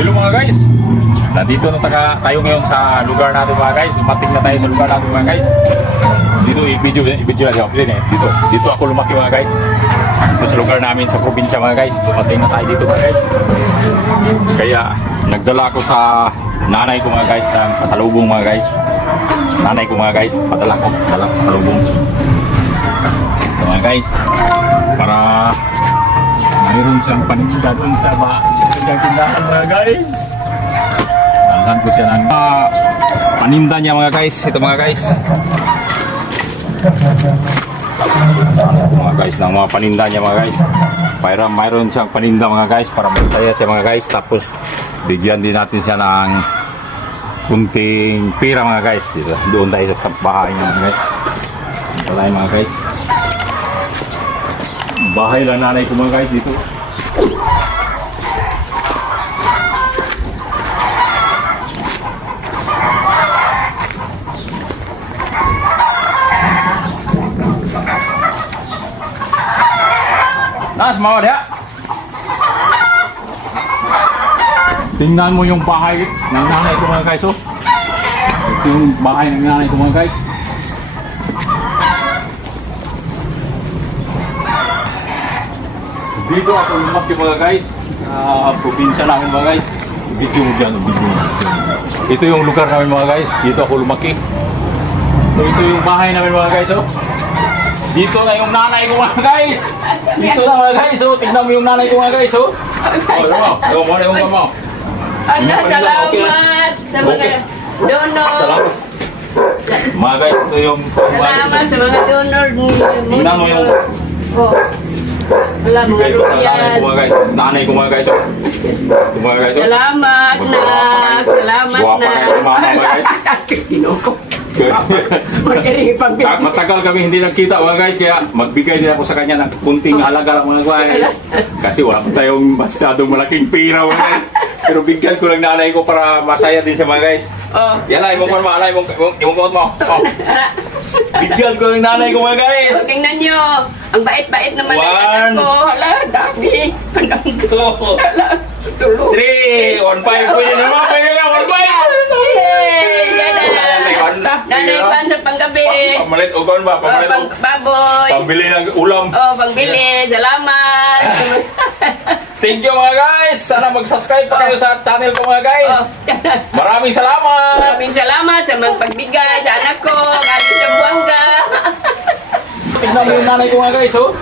Hello mga guys, nandito na tayo ngayon sa lugar natin mga guys. Dumating na tayo sa lugar natin mga guys. Dito i-video na siya. Dito ako lumaki mga guys. Dito sa lugar namin sa probinsya mga guys. Dumating na tayo dito mga guys. Kaya nagdala ako sa nanay ko mga guys ng pasalubong mga guys. Nanay ko mga guys, dala ko pasalubong. So mga guys, para mayroon siyang paninda doon sa tindahan mga guys. Dalhan ko siya ng paninda niya mga guys. Ito mga guys. Mga guys, ng mga paninda niya mga guys. Para mayroon siyang paninda mga guys, para masaya siya mga guys. Tapos bigyan din natin siya ng kunting pira mga guys. Dito, doon tayo sa bahay mga guys. Wala mga guys. Bahay lang nanay ko mga guys dito. Nas, mawa dia. Tingnan mo yung bahay ng nanay ko mga guys. Oh. Ito yung bahay ng nanay ko mga guys. Dito ako lumaki mga guys. Probinsya namin mga guys. Video mo dyan, video. Ito yung lugar namin mga guys. Dito ako lumaki. So, ito yung bahay namin mga guys. Oh. Dito na yung nanay ko mga guys. Dito na mga guys. Oh. Tignan mo yung nanay ko mga guys. Oh. Oh, mo na yung mama. Salamat sa mga donor. Salamat. Mga guys, ito yung Salamat sa mga donor. Tingnan mo yung wala mga rupiyan. Nanay ko mga guys. Ito mga guys. Salamat na. Salamat Guwapa na. kayo mama mga guys. Ginoko. Matagal kami hindi nagkita mga guys, kaya magbigay din ako sa kanya ng kunting halaga lang mga guys. Kasi wala pa tayong masyadong malaking pira mga guys. Pero bigyan ko lang nanay ko para masaya din siya mga guys. Yan lang, imong kumot mo. Bigyan ko lang nanay ko mga guys. Tingnan nyo. Ang bait-bait naman ng One. anak ko. Hala, dami. Hanggang 2, 3, 1.5 pwede naman. Pwede na 1.5. Yay! Nanay Juan sa panggabi. Pamalit o ba? Pamalit o Baboy. pambili ng ulam. Pangbili. Salamat. Thank you mga guys. Sana mag-subscribe pa kayo sa channel ko mga guys. Maraming salamat. Maraming salamat sa mga pagbigay sa anak ko. Kasi sa buwangga. Tignan mo yung nanay ko mga guys. Oh.